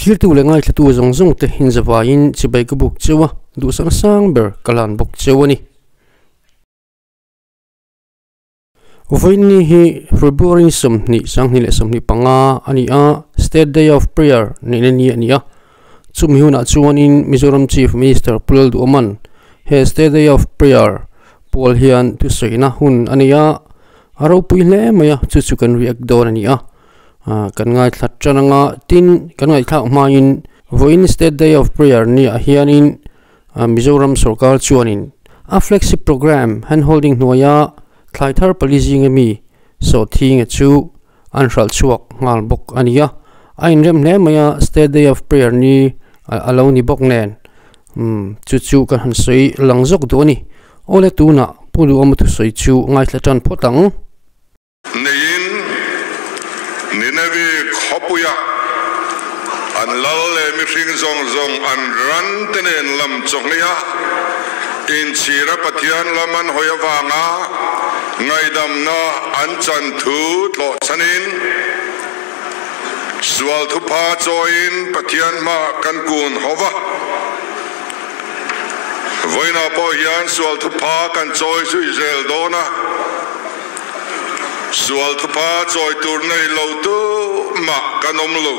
thlir tu le ngai thtu zong zong te hin zawa in chibai ka buk chewa du sang sang ber kalan buk chewani Ufaini hi February somni sang ni le somni panga ani a State Day of Prayer ni ni ani a chumi huna chuan in Mizoram Chief Minister Pulal du Oman he State Day of Prayer Paul hian tu soina hun ani a ropui le maya chu chu kan riak don ani a kan ngai thlat chananga tin kan ngai thak ma in voin State Day of Prayer ni a hian in Mizoram Sarkar chuanin a flagship program hand holding noya thlaithar palizing mi so thing chu anral chuak ngal bok ania ain rem le maya State Day of Prayer ni alo ni bok nen chu chu kan han sei langjok do ni ole tuna pulu om tu sei chu ngai thlatan photang nein ninavi khopuya an lalle mi hring zong zong an ran tenen lam chongnia in chira pathian laman hoyawanga ngaidam na an chan thu lo chanin swal thu pa join pathian ma kan kun hova voina po hian swal thu pa kan choi su Israel dona swal thu pa choi tur nei lo tu ma kanom lo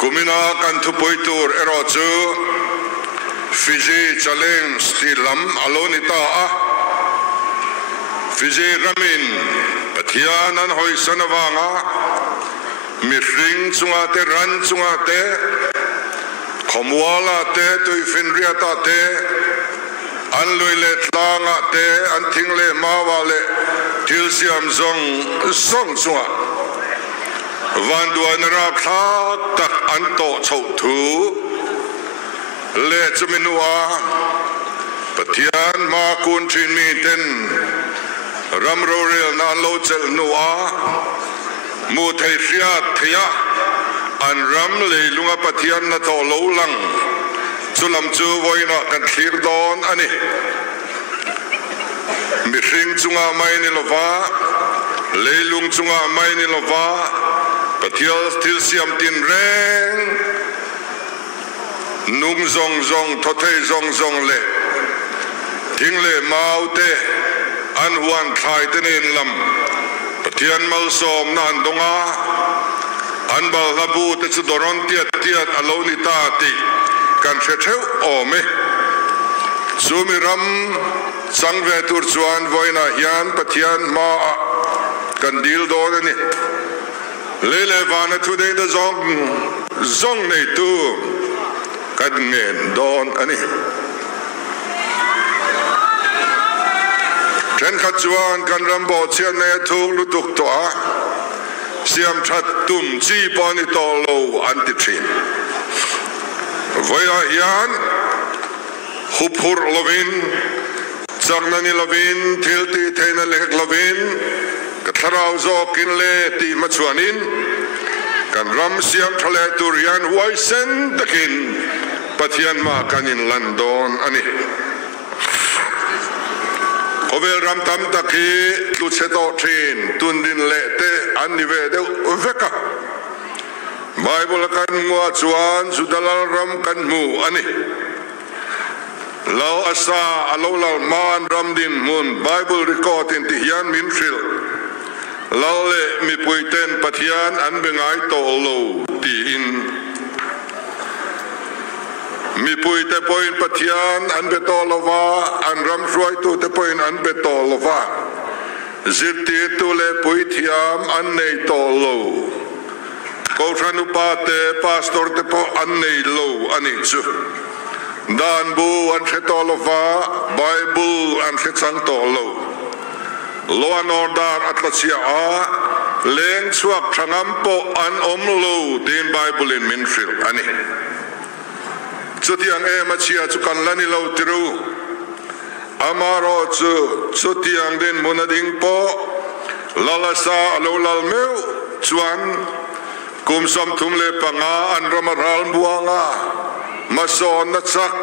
kumina kan thu poi tur ero chu Fiji challenge stilam alonita a Fiji ramin pathianan hoi sanawanga mihring chunga te ran chunga te khomwala te tuifinriata te anluile tlanga te antingle mawale tilsiam zong song chunga vanduan ra thak tak anto chau thu le chuminua pathian ma kun thin mi ten ramro rel na lo chel nuwa mu thei ria thia an ram le lunga pathian na to lo lang chulam chu voina kan thlir don ani mi hring chunga mai ni lova leilung chunga mai ni lova pathial til siam tin reng nung zong zong thothei zong zong le thing le maute an huan khai tenin lam pathian mal som nan donga an bal labu te chu doron tiat tiat aloni ta ti kan theu ome sumiram sangve tur chuan voina hian pathian ma kan dil don ani lele vana today the zong nei tu kad ngen don ani chen khachuan kan rambo chian ne thuk lu tuk to a siam that tum chi pani to lo anti thin voya yan khupur lovin changnani lovin thilti theina lek lovin katharau zo kinle ti machuanin kan ram siam thale turian waisen takin pathian ma kanin landon ani Ovel ram tam taki tu cheto thin tundin lete annive de veka Bible kan mua chuan sudalal ram kan mu ani Lau asa alolal man ram din mun Bible record in tihian mimshil Lau le mi puiten pathian an bengai to lo ti in mi pui te poin pathian an betolova an ram shuai tu te poin an betolova zirti tu le pui thiam an nei tolo ko thanu pa te pastor te po an nei lo ani chu dan bu an tolova bible an chang tolo lo an order atlasia a leng chuak thangam po an omlo din bible in minfil ani Chutiang machia chukan lani lo tiru amaro chutiang den munading po lalasa alolal meu chuan kumsam tumle panga an ramaral buanga mason na chak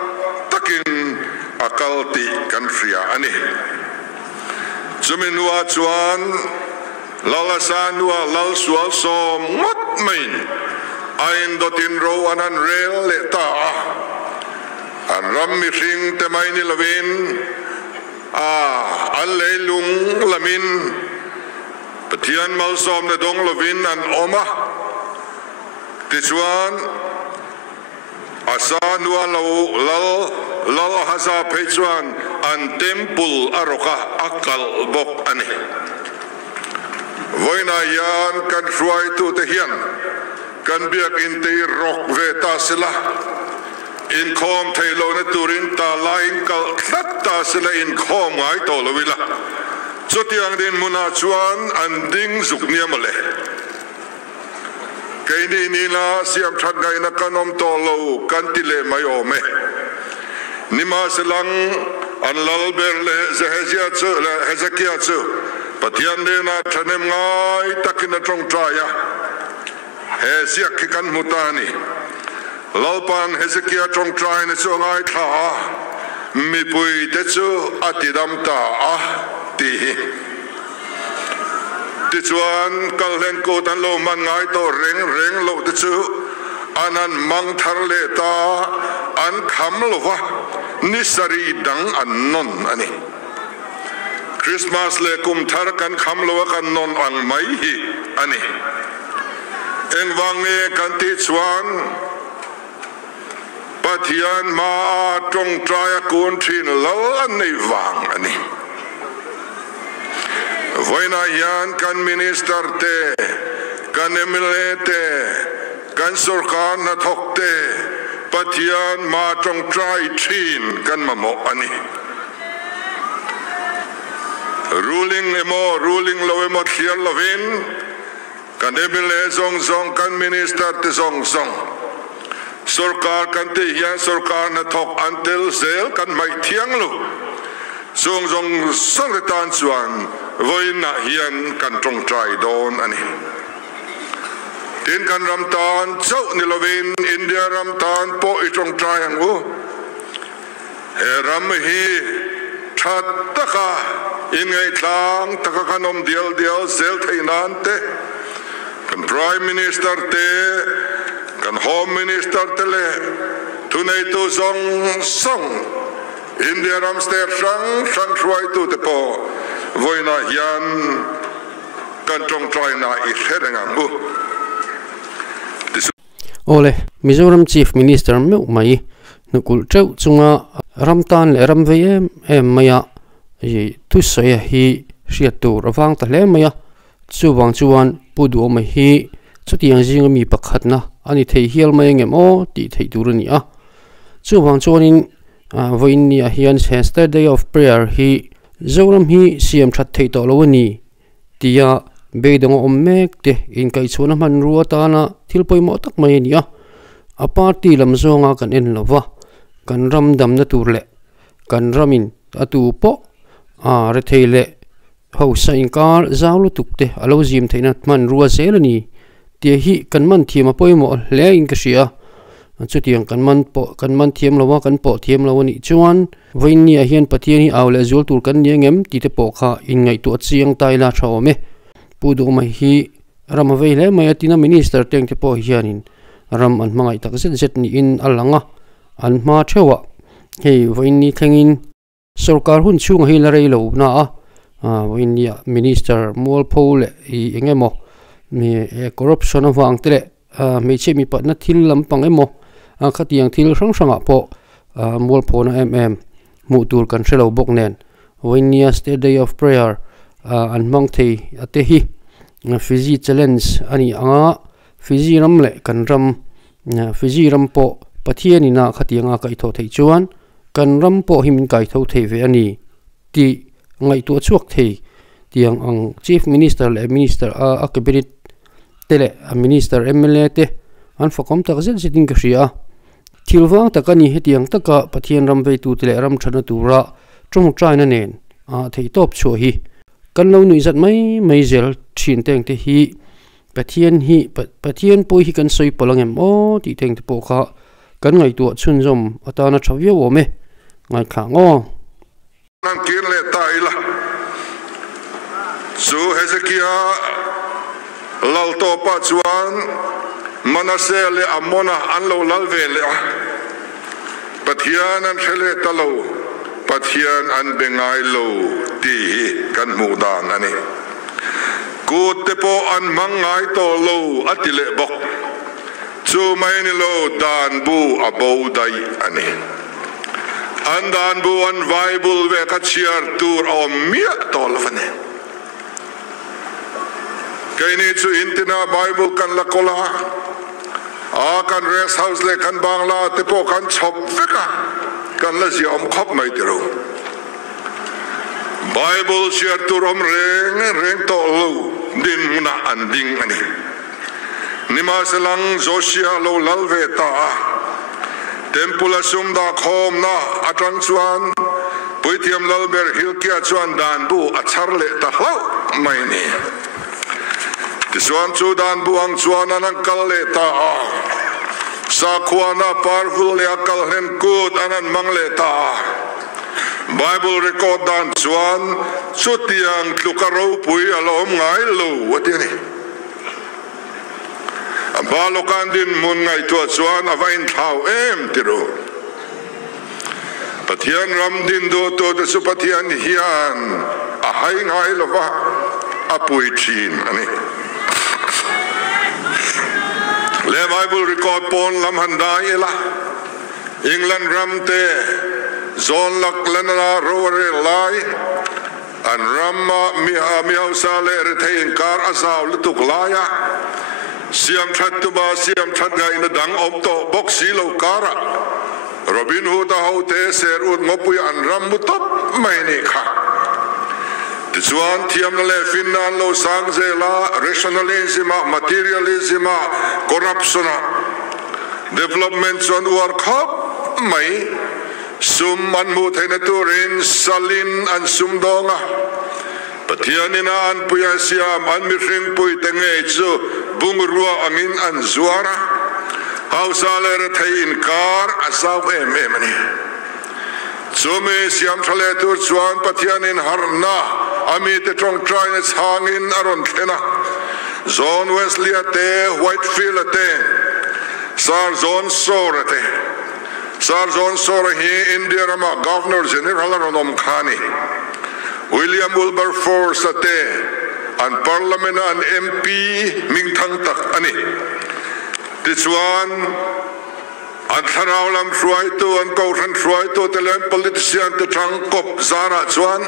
takin akalti kanfria ani chuminua chuan lalasa nuwa lal sual som mat main ain dotin ro anan rel le ta an ram mi ring te mai ni lovin an leilung lamin Pathian mal som na dong lovin an oma tichuan asa nuwa lal hasa pechuan an temple aroka akal bok ani voina yan kan ruai tu te hian kan biak in te rock ve ta sila in khom thailo na turin ta lain kal khat ta sila in khom ngai to lovila chotiang din muna chuan an ding zuk niamale kaini nila siam that ngai na kanom to lo kan tile mai ome nima selang an lal berle zehezia chu la hezekia chu Pathian de na thanem ngai takina trong traya he siak ki kan mutani lalpan hezekia trong trai na chu ngai tha mi pui te chu atidam ta ti ti chuan kalhen ko tan lo man ngai to reng lo te chu anan mang thar le ta an kham lo wa ni sari dang an non ani Christmas le kum thar kan kham lo kan non ang mai hi ani eng wange kan ti chuan Pathian ma trong traya kun thin lo an nei wang ani voina yan kan minister te kan MLA te kan sarkar na thok te Pathian ma trong trai thin kan mamo ani ruling lo emo thiar lovin kan MLA zong kan minister te zong sarkar kan te hian sarkar na thok antel zel kan mai thiang lo zong sang tan chuan voina hian kan trong trai don ani tin kan ramtan chau ni lovin India ramtan po I trong trai ang he ram hi that taka in ngai tlang taka kanom dial zel thainan te kan prime minister te kan home minister te le tunai tu song India ram ster sang shuai tu te po voina hian kan trong trai na I herengam ole Mizoram Chief Minister meu mai nukul chau chunga ramtan le ramve em maya yi thusawi hi riatu rawang ta hle maya chuwang chuan pudu mai hi chutiang jing mi pakhatna ani thei hial mai ngem o ti thei turani a chuwang chuanin voin ni a hian Day of Prayer hi zoram hi siam that thei to lowani tia beidong ommek te in kai chuna man ruata na thilpoi mo tak mai ni a party lam zonga kan en lova kan ram dam na turle kan ramin atu po re theile ho sa in kar zawlu tukte alo jim theina man ruwa zelani te hi kan man thima poimo hle in ka sia chutiang kan man thiam lawa kan po thiam lawani chuan voin ni a hian Pathian hi awle zul tur kan niangem ti te po kha in ngai tu chiang taila thawme pudu mai hi ram veile mai atina minister teng te po hianin ram an mangai tak zet ni in alanga an ma thewa hei voin ni thengin sarkar hun chung hi la rei lo na voin ni minister mol phole I engemo me corruption awang tele me chemi patna thil lampang emo khatiang thil sang po mol phona mu tur kan shelo bok nen voin ni Day of Prayer an mang thei ate hi Fiji challenge ani anga Fiji ram le kan ram Fiji ram po Pathian ina khatianga kai tho thei chuan kan ram po himin kai tho thei ve ani ti ngai tu chuak thei tiang ang chief minister le minister a cabinet tele a minister MLA te an fakom tak zel siting ka ria thilwang takani hetiang taka Pathian ram ve tu tele ram thana tura trong china nen thei top chu hi kan lo nui zat mai zel thin teng te hi Pathian poi hi kan soi polangem o ti teng te po kha kan ngai tu chun zom atana thawia wo me ngai kha ngo nan kin le taila su Hezekia lal to pa chuan manase le amona an lo lalve le pathian an khele talo pathian an bengai lo ti kan mudan ani ku te po an mangai to lo atile bok chu mai ni lo dan bu abo dai ani an dan bu an bible ve ka chiar tur o mia tol fane kaini chu intina bible kan la kola a kan rest house le kan bangla te po kan chop veka kan la si om khop mai tiro bible chiar tur om reng to lo din muna anding ani nima selang josia lo lalve ta tempula sumda khom na atang chuan puithiam lalber hilkia chuan dan bu achar le ta hlo mai ni tiswan chu dan bu ang chuan an kal le ta sa khuana powerful le akal hen kut anan mang le ta bible record dan chuan chutiang tlukaro pui alom ngai lo atini balokan din mun ngai tua chuan avain thau em tiro pathian ram din do to de su pathian hian a hai ngai lova apui chin ani le bible record pon lam handai ela england ram te zon lak lanara rore lai an ramma mi hausa le retain kar azaw lutuk laya siam that tu ba siam that ga in dang om to boxi lo kara robin hood ho te ser ut ngopui an ram mutop mai ni kha tichuan thiam le finnan lo sang zela rationalism materialism corruption development on war khop mai sum man mu theina turin salin an sum donga pathianina an puya siam an mi ring pui tenge chu bungrua angin an zuara hausa le thein kar asaw em ani chume siam thale tur chuan pathianin harna ami te tong train hangin aron thena zone wesley ate whitefield ate sar zone sorate sar zone sor hi india rama governor general aron khani William Wilberforce ate an parliament an MP ming thang tak ani tichuan an tharaulam hruai tu an ko ran hruai tu telen politician te thang kop zara chuan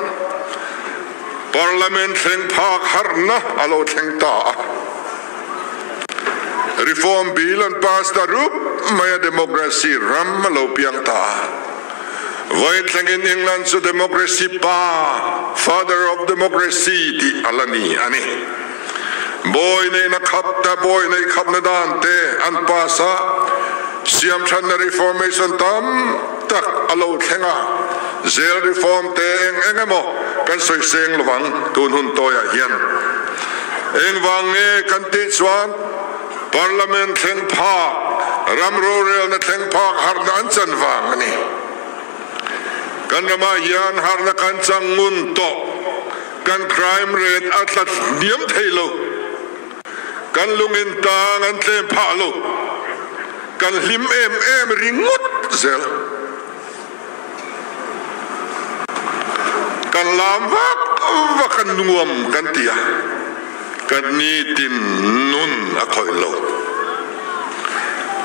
parliament theng phak harna alo theng ta reform bill an pass ta rup maya democracy ram lo piang ta Void in England so democracy pa father of democracy ti alani ani boy nei na khapta boy nei khapna dante an pasa siam chan reformation tam tak alo thenga zel reform te engemo kan soi seng lawang tun hun toya hian eng wange kan ti chuan parliament theng pha ramro rel na theng pha har dan chan wang ani kan rama hian harna kan changun to kan crime rate atlat diam thailo kan lungin tang an tlem phalo kan hlim em ringot zel kan lam wa kan nuam kan tia kan ni tin nun a khoilo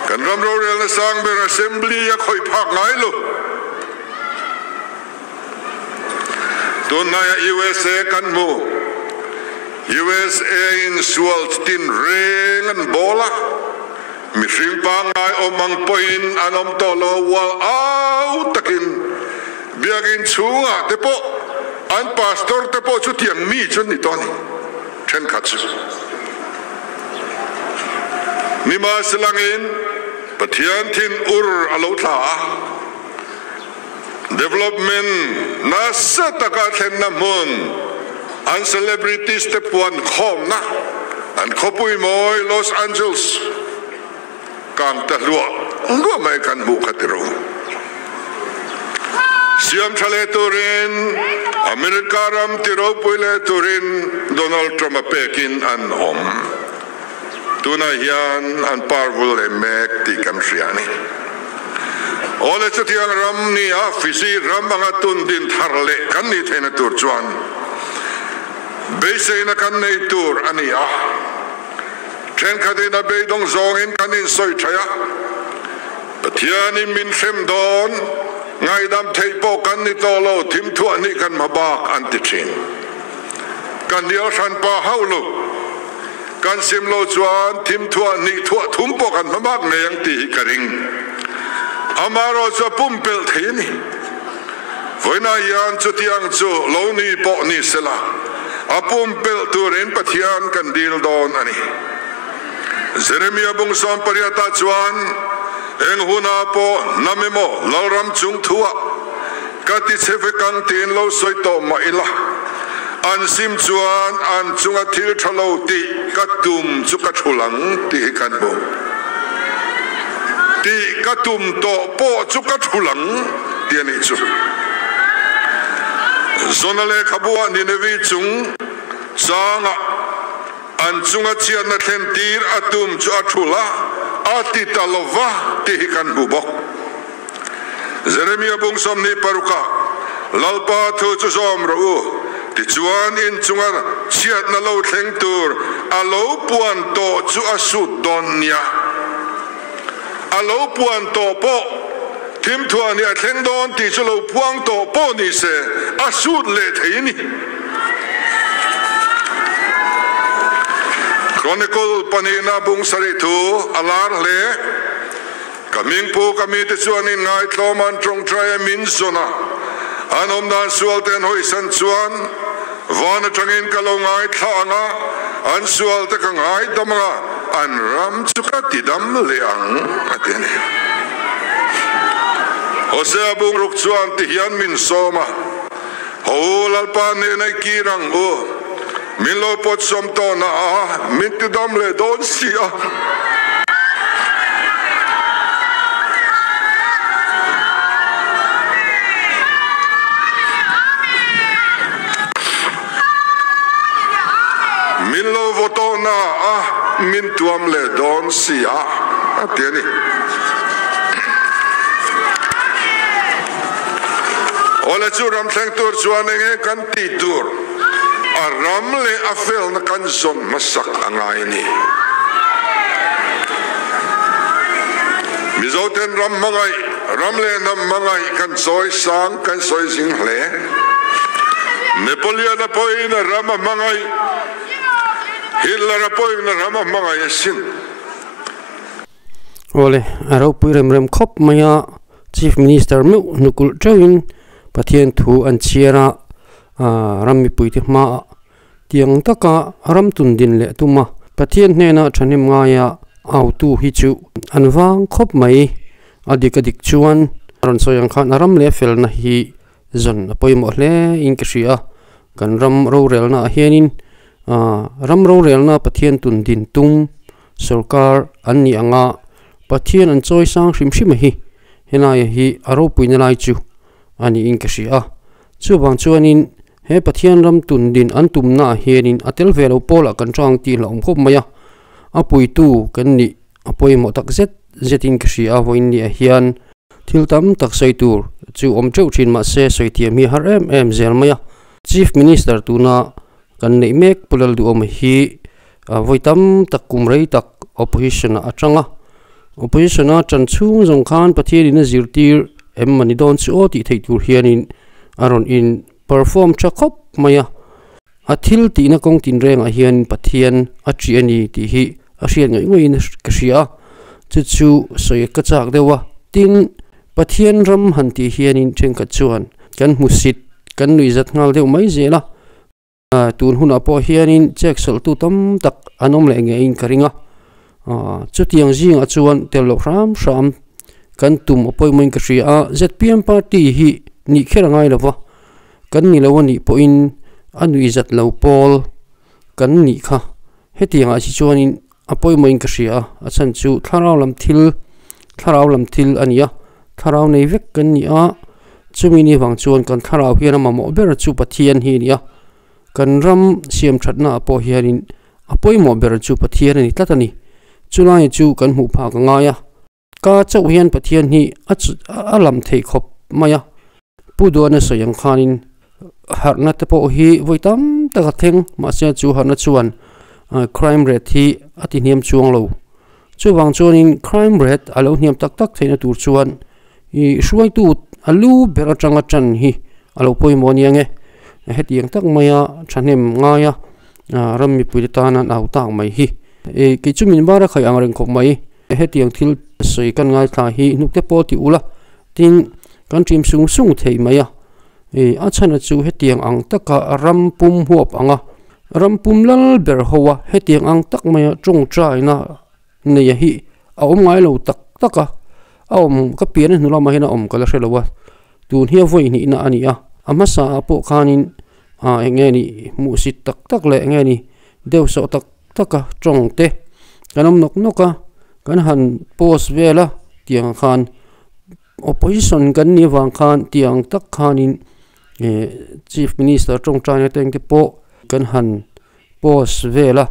kan ram ro rel na sang ber assembly a khoi phak ngai lo Tunaya USA kan mo USA in sual tin ring an bola mi ring pa ngai omang poin anom tolo wal au takin biagin chunga tepo an pastor tepo chu tiang mi chun ni toni chen khatsu ni ma selangin pathian thin ur alo tha development nasa taka thenna mun an celebrities te puan khom na an khopui moi Los Angeles kang ta lua mai kan bu khatiro siam chale turin America ram tiro puile turin Donald Trump pekin an om tuna hian an parvul emek ti kam hriani ole chutiang ram ni a fisi ram anga tun din tharle kan ni thena tur chuan beise na kan nei tur ani a chen khadina beidong zongin kanin soi thaya pathiani min sem don ngai dam theipo kan ni tolo thim thu ani kan mabak anti thin kan dio san pa haulu kan simlo chuan thim thu ani thu thumpo kan mabak meyang ti karing amaro cho pumpel thini voina yan chutiang chu loni po ni sela apumpel turin pathian kan dil don ani Jeremia bung som pariata chuan eng huna po namemo loram chung thua kati cheve kang tin lo soito maila an sim chuan an chunga thil thalo ti katum chu ka thulang ti kan bo ti katum to po chu ka thulang ti ani chu zonale khabua ni nevi chung sanga an chunga chian na thlen tir atum chu athula ati talova ti kan bubok Jeremia bung som ni paruka lalpa thu chu som ro ti chuan in chunga chiat na lo thleng tur alo puan to chu asut don nia alo puan to po thim thua ni a thleng don ti chu lo puang to po ni se asut le theini Chronicle panina bung saritu alar le kaming po kami te chuan in ngai tloman trong trai min zona anom dan sual ten hoi san chuan vana tangin kalongai thanga an sual te kangai damanga an ram chuka tidam leang atene Hosea bung ruk chuan ti hian min soma holal pa ne nai kirang o min lo pot som to na min ti dam le don sia min lo voto na min tuam le don sia atiani ole churam thleng tur chuan enge kan ti tur aram le afel na kan zon masak angai ni mizoten ram mangai ram le nam mangai kan soi sang kan soi sing hle Nepolia na poi na ram mangai Hitler na poi na ram mangai sin ole aro pui rem khop maya chief minister mu nukul chawin pathian thu an chiara rammi puiti ma tiang taka ram tun din le tuma pathian hne na thanim nga ya au tu hi chu anwang khop mai adik chuan ron soyang khan ram le fel na hi zon apoimo hle inkria kan ram ro rel na hianin ram ro rel na pathian tun din tung sarkar anni anga pathian an choi sang hrim hi hena hi aro puina lai chu ani inkria chu bang chuanin he pathian ram tun din an tum na hianin atel velo pola kan tang ti hlom khop maya apui tu kan ni apoimo tak zetin kria voin ni hian thiltam tak sei tur chu om cheu thin ma se soitiam hi har em zel maya chief minister tuna kan nei mek pulal du om hi voitam tak kumrei tak opposition atanga opposition a chan chung jong khan pathian in zirtir em mani don chu oti thei tur hianin aron in perform chakop maya athil ti na kong tin reng a hian pathian atri ani ti hi a hrian ngoi in kria chu soi ka chak dewa tin pathian ram han ti hian in theng ka chuan kan musit kan nui zat ngal deu mai zela tun hun apo hian in check sol tu tam tak anom le nge in karinga chu tiang jing a chuan tel ram kan tum apoi moin ka ria zpm party hi ni kherangai lawa kan ni lawani po in anui zat lo pol kan ni kha hetianga chi chuanin apoi moin ka ria achan chu tharau lam thil ania tharau nei vek kan ni a chumi ni wang chuan kan tharau hian ma mo ber chu pathian hi nia kan ram siam thatna apo hianin apoi mo ber chu pathian ani tlatani chulai chu kan hmu pha ka nga ya ka chau hian pathian hi alam thei khop maya pudo na sayang khanin harna te po hi voitam ta ka theng ma sia chu harna chuan crime rate hi ati niam chuang lo chu wang chonin crime rate alo niam tak tak theina tur chuan I shuai tu alu ber atanga chan hi alo poimo niange hetiang tak maya thanem nga ya rammi puritana nau tak mai hi ki chumin bara khai angreng khop mai hetiang thil sei kan ngai tha hi nukte po ti ula tin kan trim sung sung thei maya achana chu hetiang ang taka rampum huap anga rampum lal ber howa hetiang ang tak maya chung trai na nei hi a om ngai lo tak taka a om ka pian nula ma hina om kala hrelowa tun hi voi ni na ania amasa po khanin enge ni musit tak tak le enge ni deu so tak taka chong te kanom nok noka kan han post vela tiang khan opposition kan ni wang khan tiang tak khanin chief minister chong chana teng te po kan han post vela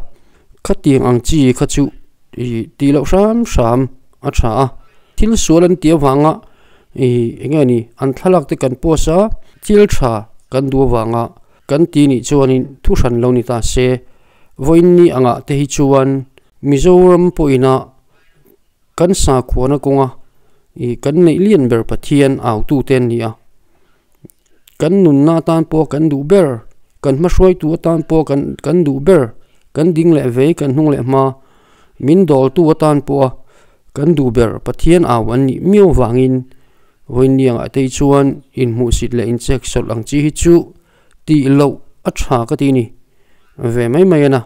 khatiang ang chi khachu ti lo sam a tha thil sualan tia wanga enge ni an thalak te kan posa thil tha kan du wanga kan ti ni chuanin thu ran lo ni ta se voin ni anga te hi chuan Mizoram poina kan sa khuana konga kan nei lian ber pathian au tu ten nia kan nun na tan po kan du ber kan ma hroi tu tan po kan du ber kan ding le ve kan hnung le ma min dol tu tan po kan du ber pathian au an ni miu wangin voin niang a te chuan in mu sit le in check sol ang chi hi chu ti lo a tha ka ti ni ve mai mai na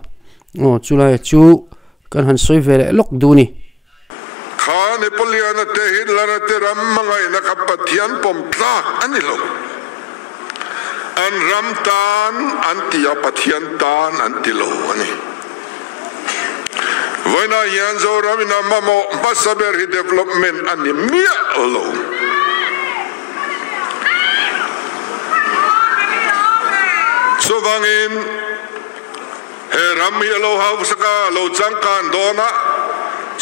chulai chu kan han soi vele lok du ni khane poliana te hilana te rammangai na kapathian pomtla anilo an ramtan antia pathian tan antilo ani voina yanzo ramina mamo masaber development ani mia lo so wangin he rami alo hausaka lo changkan dona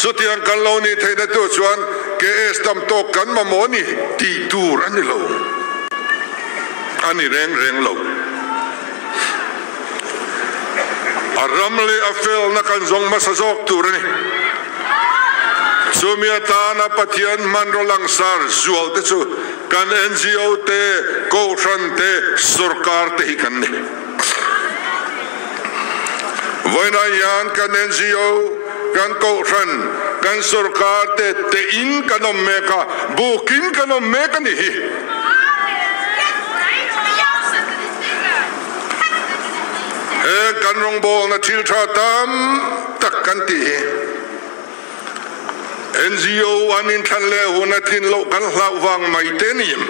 sutiang kan lo ni theina tu chuan ke estam to kan mamoni ti tur ani lo ani reng lo aramle afel na kan zong masazok tur ni sumiata na pathian manro langsar zual te chu kan NGO te ko than te sarkar te kan ni voina yan kan NGO kan ko than kan sarkar te in kanom meka bukin kanom meka ni hi kan rong bol na thil tha tam tak kan ti NGO anin than le huna thin lo kan hlau wang mai te nim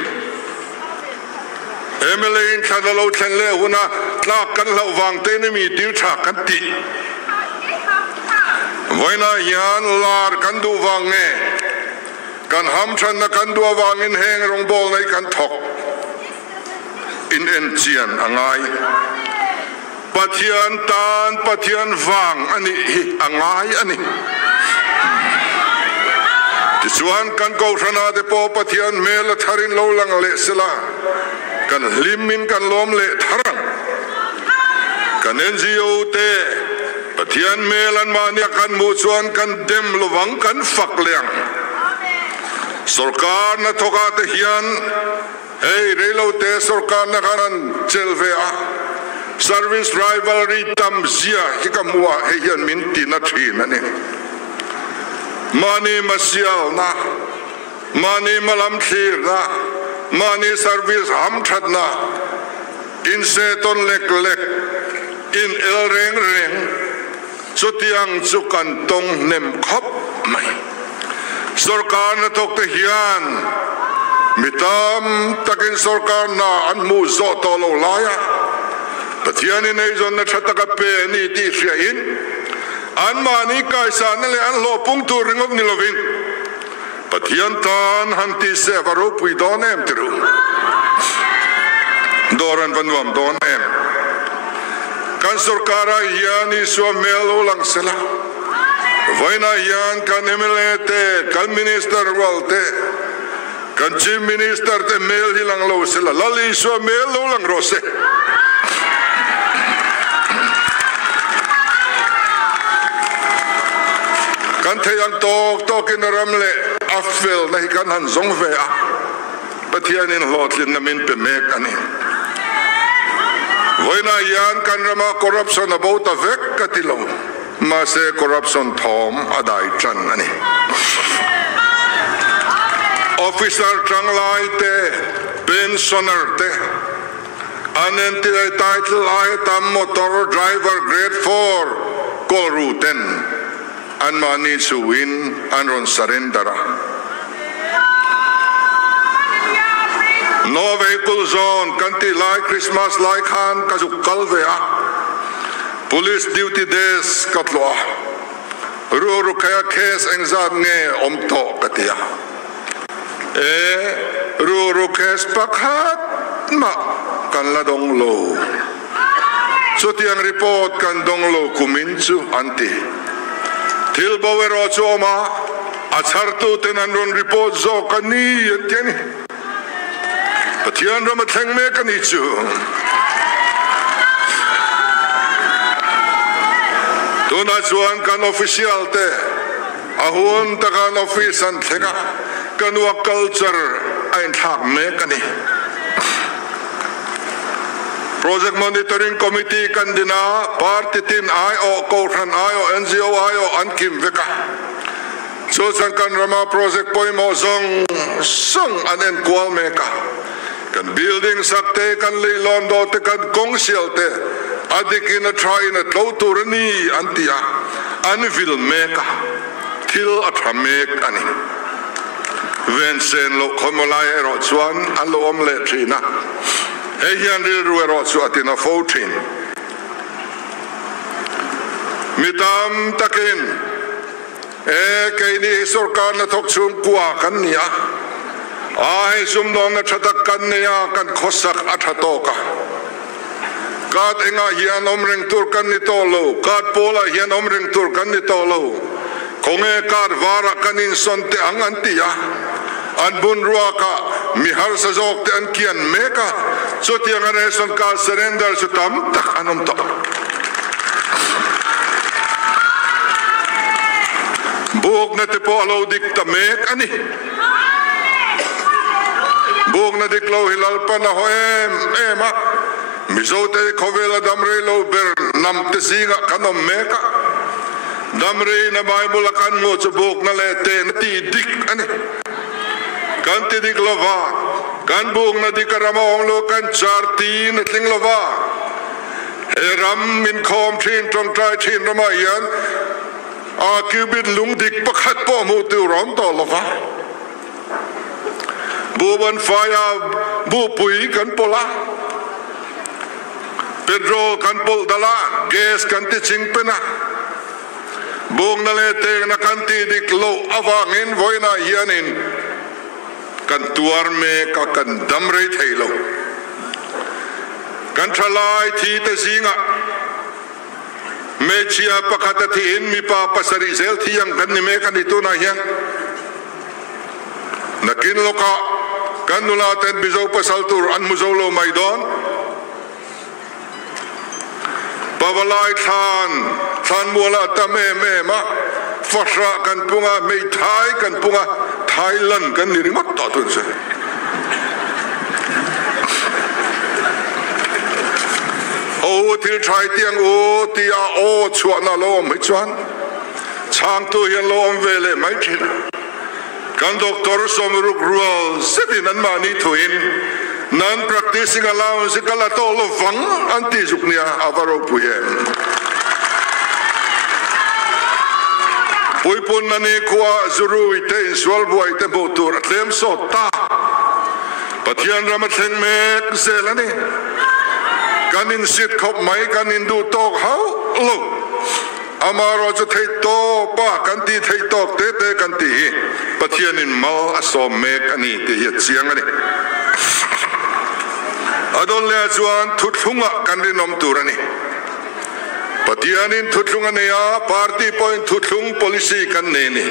MLA in than lo than le huna tla kan hlau wang te ni mi til tha kan ti voina yan lar kan du wang nge kan ham than na kan du wang in heng rong bol nei kan thok in en chian angai pathian tan pathian wang ani angai ani tichuan kan ko rana de po pathian mel tharin lo lang le sela kan limin kan lom le tharang kan NGO te pathian mel an mania kan mu chuan kan dem lowang kan fak leng sarkar na thoka te hian hey relo te sarkar na kanan chelve a service rivalry tamzia hikamwa hian min tina thin ani mani masial na mani malam thir na mani service ham that na in seton lek lek in el reng reng sutiang chukan tong nem khop mai sarkar na tok te hian mitam takin sarkar na an mu zo to lo laya pathian in ei zon na thataka pe ni ti sia in an mani kai sa na le an lo pung tu ringok ni lovin pathian tan hanti se ropui don em tru doran vanwam don em kan sarkara yani so melo lang sela Voina yan kan emelete kan minister walte kan chief minister te mail hilang lo sila lali so mail lo lang rose kan te yang tok in ramle afel na hikan han zong ve a patian in hotlin na min pe mek ani voina yan kan rama corruption about a vek katilo Mase corruption thom adai chan ani officer tranglai te pensioner te anenti title ai tam motor driver grade 4 call routen an mani to win anron surrender no vehicle zone kanti like Christmas like han kasuk kalvea Police duty days katloa. Ruru kaya case engzat nge omto katia. Ruru case pakhat ma kan ladong lo. So tiang report kan dong lo kuminsu anti. Til bawero choma achartu tenandron report zo kani yentiani. Patian ramatheng me kanichu. Tuna chuan kan official te ahun ta kan office an thega kanwa culture ain thak me kani project monitoring committee kan dina party tin io kothan io NGO io an kim veka so san kan rama project poimo zong sung an en kwal meka kan building sakte kan leilon do te kan kongsial te adikina try na tauturani antia anvil meka til atramek ani vensen lo komolai ero chuan an lo omle trina he hian ril ruero chu atina 14 mitam takin kaini sarkar na thok chum kwa kan nia ai sum dong na thatak kan nia kan khosak athatoka Kat enga hian omring turkan ni tolo kat pola hian omring turkan ni tolo konge kat vara kanin sonte angantia an bunruaka mihar sa jok te an kian meka so tiang aneson ka surrender so tam tak anom to buk na te po alo dik ta mek ani buk na dik lo hilal pa na hoem ema Mizote kovela damre lo ber nam te singa kanom meka damre na Bible kan mo chubok na lete na ti dik ani kan ti dik lova kan buk na dikarama ong lo kan charti na tling lova ram min khom thin trong trai thin rama yan a kibit lung dik pakhat po mo tu ron to lova bu ban fire bu pui kan pola Pedro kan pol dala gas kan ti ching pena bong na lete na kan ti dik lo awangin voina hianin kan tuar me ka kan damre thailo kan thalai thi te singa me chia pakata thi in mi pa pasari zel thi yang kan ni me kan itu na hiang nakin loka kan nula ten bizo pasal tur an muzolo maidon Babalai than mula tame ma fasra kan punga mei thai kan punga Thailand kan niringot to tun se o til thai tiang o tia o chuan na lo mai chuan chang tu hian lo om vele mai thin kan doctor somruk rual setin an mani thuin non practicing allowance kala tolo vang anti zuknia avaro puyen puipun nani kwa zuru ite swal boy te botur tlem sota pathian ramatheng mek zelani kanin sit khop mai kanin du tok hau lo amaro chu thei to pa kanti thei tok te te kanti pathian in mal asom mek ani te hi chiang ani adon le chuan thuthunga kan ri nom turani Patianin tutlung ania party point tutlung policy kan neni.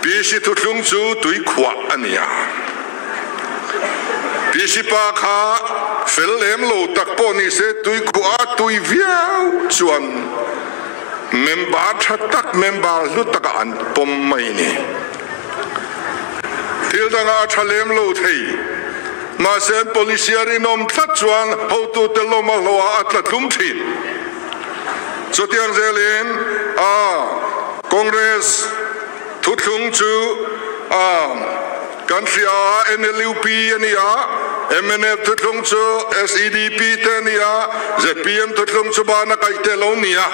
Pisi tutlung chu tui khwa ania. Pisi pa kha felem lo takpo ni se tui khwa tui viau chuan. Member thatak member lutaka an pom mai ni. Til danga thalem lo thei. Ma sen polisiari nom that chuan ho tu te lo ma lo atla tum thin. So tiang zelin Congress tutlung chu country NLUP ania MNF tutlung chu SEDP tenia ZPM tutlung chu bana kai te lo nia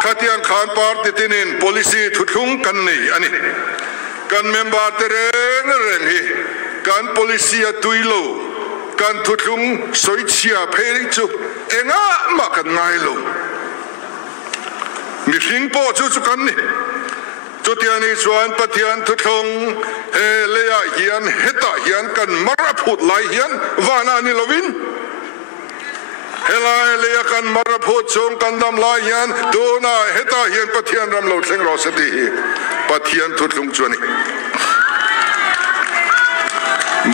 khatian khan party tinin policy tutlung kan nei ani kan member tereng reng hi kan policy atuilo kan tutlung soichia phei chu enga ma kan ngai lo mi hring po chu chu kan ni chu tiani chuan pathian thuthong he leya hian heta hian kan maraput lai hian wana ni lovin helai leya kan maraput chung kan dam lai hian dona heta hian pathian ram lo thleng ro sati pathian thuthong chuani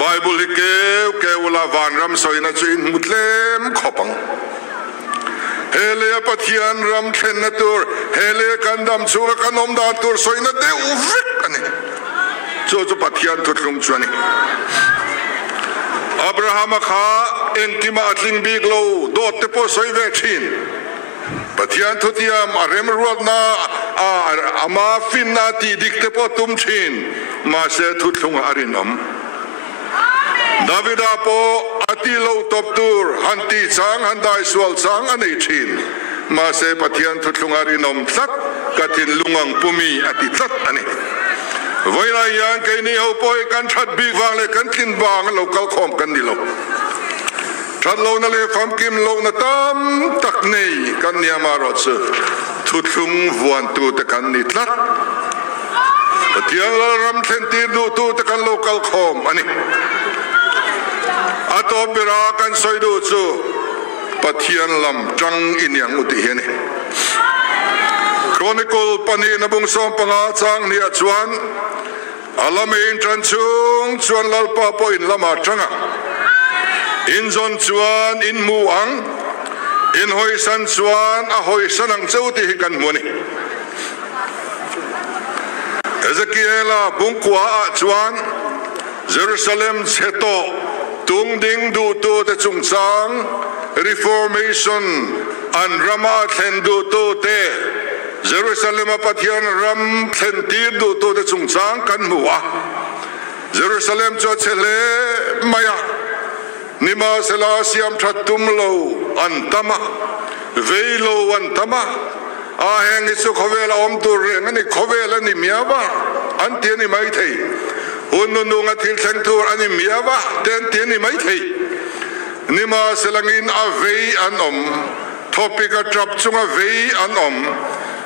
Bible ke wala van ram soina chuin mutlem khopang hele pathian ram thlen na tur hele kandam chunga kanom da tur soina de uvik ani chu pathian thutlung chuani Abraham kha entima atling big lo dot te po soi ve thin pathian thutiam arem ruat na ama fin na ti dik te po tum thin ma se thutlung arinom Davida po atilo top tur hanti chang handai swal chang anei thin ma se pathian thutlungari nom thlat katin lungang pumi ati thlat ani voila yang ke ni ho poi kan that big wang le kan kin bang local khom kan ni lo that lo na le fam kim lo na tam tak nei kan nia ma ro chu thutlung vuan tu te kan ni thlat pathian ram thlen tir du tu te kan local khom ani Ato pira kan soidu chu pathian lam tang inyang uti hiani Chronicle pani na bung som panga chang nia chuan alame in tran chung chuan lalpa po in lama tanga in zon chuan in muang in hoi san chuan a hoi sanang cheuti hi kan muni Ezekiela bungkwa chuan Jerusalem cheto tung ding du tu te chung chang reformation an rama thlen du tu te Jerusalem pathian ram thlen tir du tu te chung chang kan muwa Jerusalem cho chele maya nima sela siam thattum lo antama veilo antama a heng isu khowela om tu reng ani khowela ni miawa anti ni mai thei Unnu nga til theng tur ani miawa ten tiani mai thei nima selangin a vei an om topic a trap chunga vei an om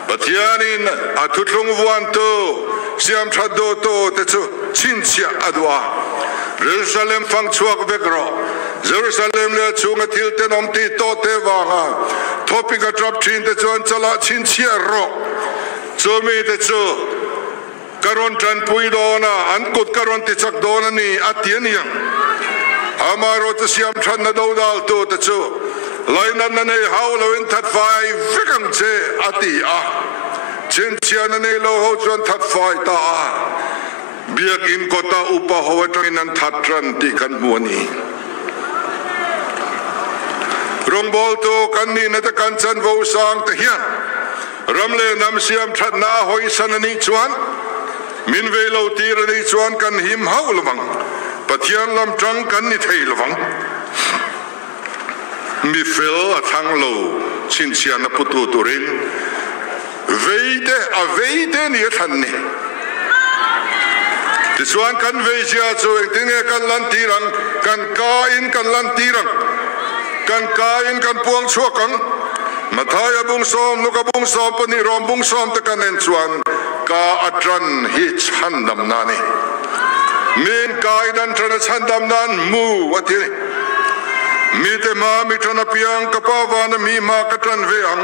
pathianin a thutlung vuan tu siam thado to te chu chinchia adwa Jerusalem fang chuak vekro Jerusalem le chunga til ten om ti to te wanga topic a trap chin te chuan chala chinchia ro chumi te chu Karon tran pui dona ankut karon ti chak dona ni atianiang amaro to siam tran na dodal to te chu lainan na nei haulo in that 5 vikam che ati a chen chian na nei lo ho chuan that 5 ta a biak in kota upa ho tran an that tran ti kan muani rongbol to kan ni na ta kan chan vo sang te hian ramle nam siam that na hoi sanani chuan Min velo tira ni chuan kan him haulwang pathian lam tang kan ni theilwang mi fel a thang lo chin chian na putu turin veide ni than ni ti chuan kan veisia chu engtinge kan lan tirang kan lan tirang kan kan puang chuakang mathaya bung som nuka bung som pani rom bung som te kan en chuan ka atran hi chandam nani min kaidan tran chandam nan mu wati mi te ma mi tana piang kapavana mi ma katan veang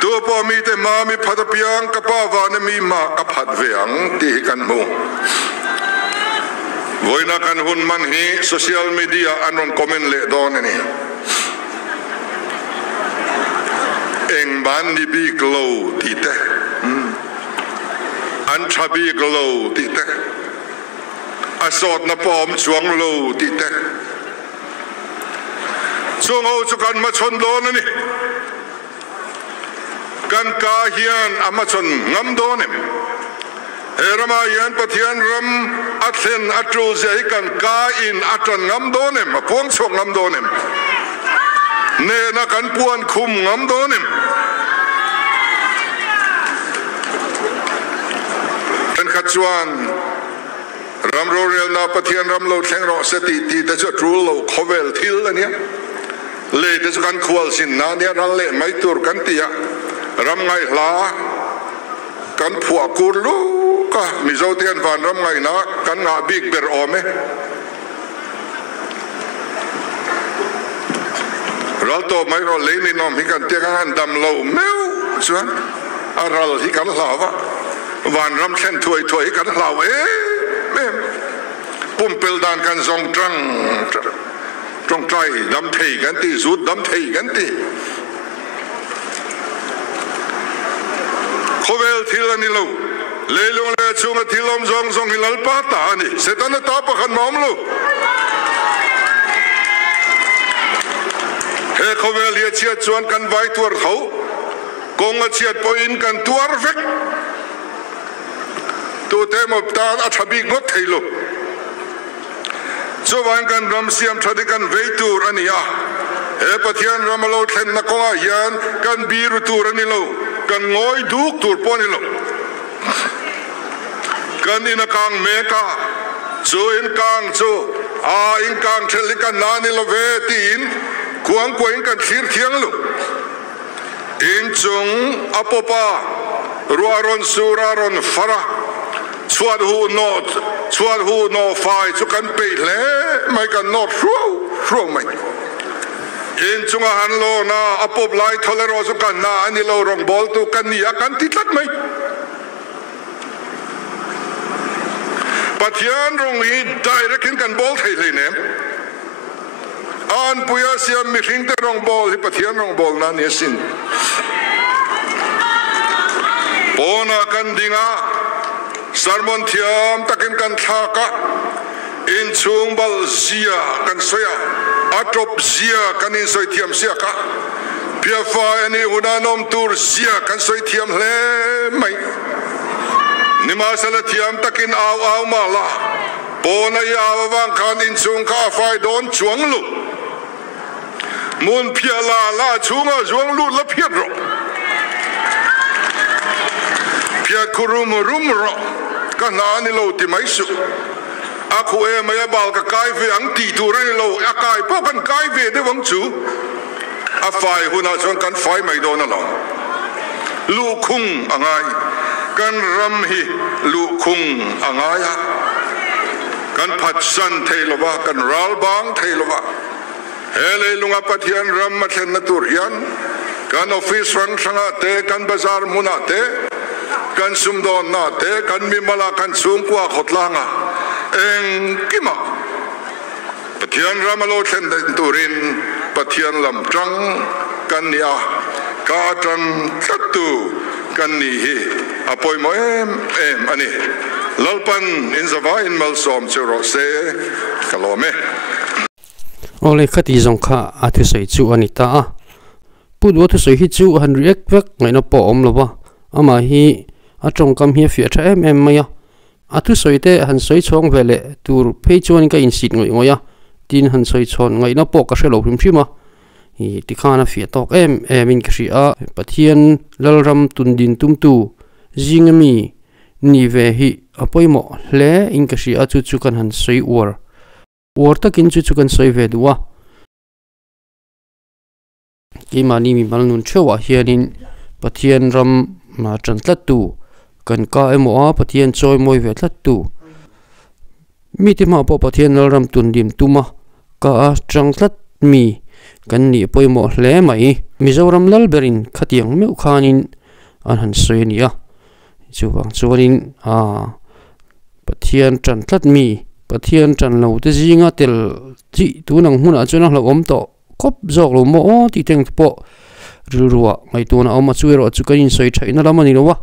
tu po mi te ma mi phata piang kapavana mi ma kaphat veang ti kan mu voina kan hun man hi social media anon comment le don ni eng ban ni bi glow ti te an chabi glow ti te asot na pom chuang lo ti te chung ho chu kan ma chon don ni kan ka hian ama chon ngam don em erama yan pathian ram athen atru zai kan ka in atan ngam don em apong chong ngam don em ne na kan puan khum ngam don em kan khachuan ram ro rel na pathian ram lo thleng ro se ti ti ta chu trul lo khovel thil ania le te chu kan khwal sin na nia ral le mai tur kan tia ram ngai hla kan phua kur lu ka mi zo tian van ram ngai na kan nga big ber ome ral to mai ro le ni nom hi kan tia kan dam lo meu chuan a ral hi kan hlawa van ram khen thui thui kan hlaw mem pum pel dan kan zong trăng trong trai đâm thầy gan ti rút đâm thầy gan ti khovel thil ani lo leilung le chunga thilom zong zong hilal pa ta ani setan ta pa khan mom lo he khovel ye chia chuan kan vai tur khau kong a chiat poin kan tuar vek tu te mo ta a thabi ngot theilo so van kan ram siam thadi kan veitur ania he pathian ramalo thlen na ko yan kan biru tur ani lo kan ngoi duk tur poni lo kan ina kang meka so in kang so a in kang theli kan nani lo ve tin kuang kuang kan thir thiang lo in chung apopa ruaron suraron fara chuan hu no fai chu kan pe le mai kan not ro mai in chunga han lo na apop lai tholero chu kan na ani lo rong bol tu kan nia kan ti tlat mai pathian rong hi direct in kan bol thei le ne an puya siam mi hring te rong bol hi pathian rong bol na ni sin pona kan dinga sarmon thiam takin kan thaka in chung bal zia kan soya atop zia kan in soi thiam sia ka pia fa ani unanom tur zia kan soi thiam hle mai nima sala thiam takin aw mala pona ya awang kan in chung ka fai don chuang lu mun pia la chunga chuang lu la phiat ro pia kurum rum ro kan ani lo ti mai su aku maya bal ka kai ve ang ti tu re lo akai po kan kai ve de wang chu a fai huna chon kan fai mai do na lo lu khung angai kan ram hi lu khung angai kan phat san thei lo ba kan ral bang thei lo ba hele lunga pathian ram ma thlen na tur yan kan office rang sanga te kan bazar muna te kan sumdon na te kan mimala kan sum kwa khotlanga eng kima pathian ramalo thlen den turin pathian lam tang kan nia ka tan thatu kan ni hi apoi mo em ani lalpan in zawa in malsom chero se kalome ole khati zong kha athu sei chu anita a pudwa thu sei hi chu han react vek ngai na po om lowa ama hi atong kam hi fi tha em maya athu soite han soi chong vele tur phei chuan ka in sit ngoi ngoya tin han soi chon ngai na po ka shelo hrim hima hi tikhana fi tok em in kri a pathian lalram tundin tumtu jingami ni ve hi apoimo hle in ka shi a chu kan han soi war takin chu kan soi ve duwa ki mani mi malnun chewa hianin pathian ram ma tantlat tu kan ka emo a pathian choi moi ve tlat tu mi ti ma po pathian ram tun dim tuma ka a tangtlat mi kan ni poimo hle mai Mizoram lalberin khatiang meu khanin an han soi nia chuwang chuanin pathian tran tlat mi pathian tran lo te zinga tel chi tunang huna chunang lo om to kop jok lo mo ti teng po rilruwa ngai tuna oma chuero chukain soi thaina lamani lowa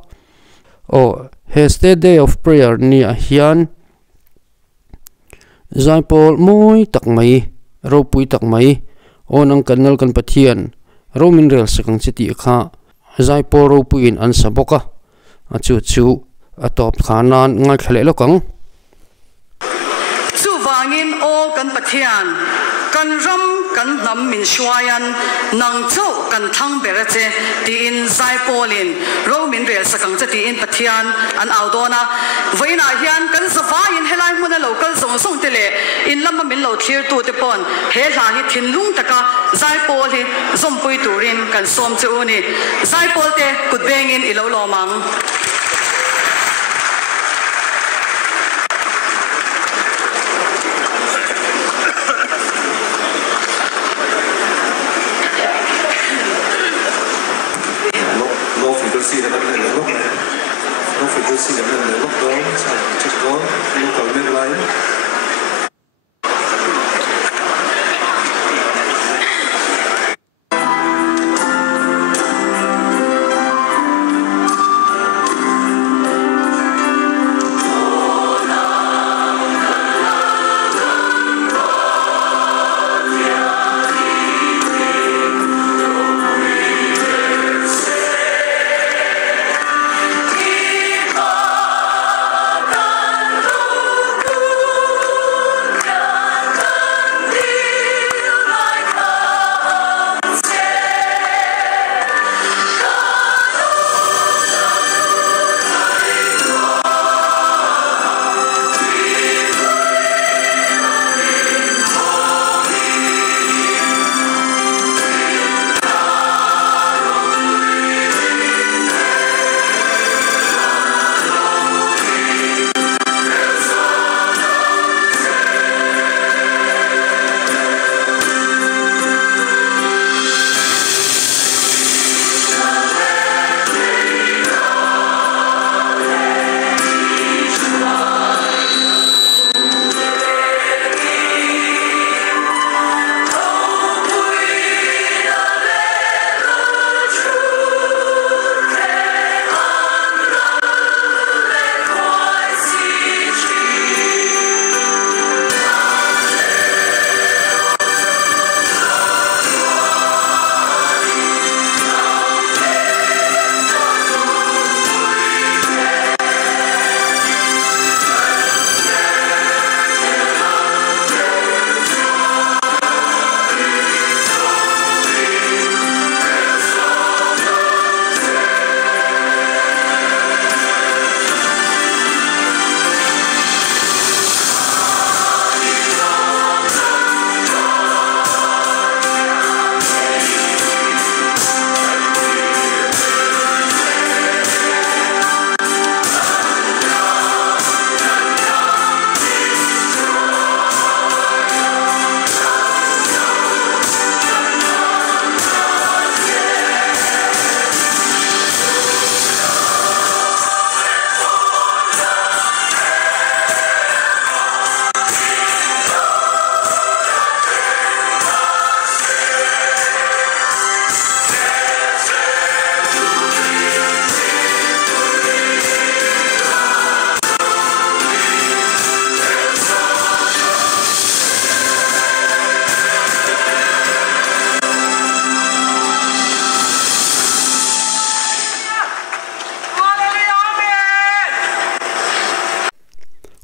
has the day of prayer ni a hian zaipol moi tak mai ropui tak mai onang kanal kan pathian romin rel sakang chiti kha zaipol ropui in an saboka chu atop khanan ngai khle lokang chuwangin o kan pathian kan ram kan nam min shwayan nang chau kan thang berache ti in zaipolin romin rel sakang chati in pathian an audona voina hian kan sawain helai muna local song tele in lamma min lo thir tu te pon he la hi thinlung taka zaipol hi zompui turin kan som cheuni zaipol te kutbengin ilo lomang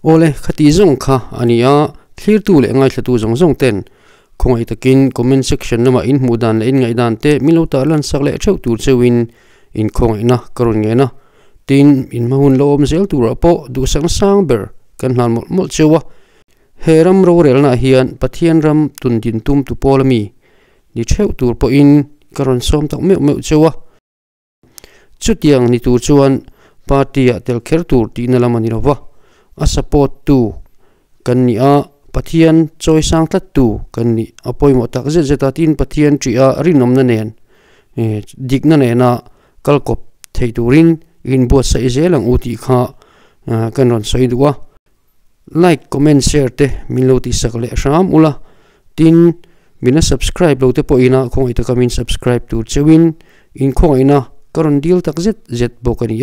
ole khati zong kha ania clear tu le ngai thatu zong ten khongai takin comment section nama in mudan le in ngai dan te milota lan sak le theu tur chewin in khongai na karun nge na tin in mahun lom zel tur apo du sang ber kan hlan mol chewa heram ro rel na hian pathian ram tun din tum tu polami ni theu tur po in karon som tak meu chewa chutiang ni tur chuan party a tel kher tur ti na lamani rowa a support tu kan ni a pathian choi sang tlat tu kan ni apoi mo tak zet zeta tin pathian tria rinom na nen dik na nena kalkop theiturin in bo sai zelang uti kha kan ron sai duwa like comment share te minlo ti sakle sham ula tin mina subscribe lo te po ina khong ita kamin subscribe tu chewin in khong ina karon deal tak zet bokani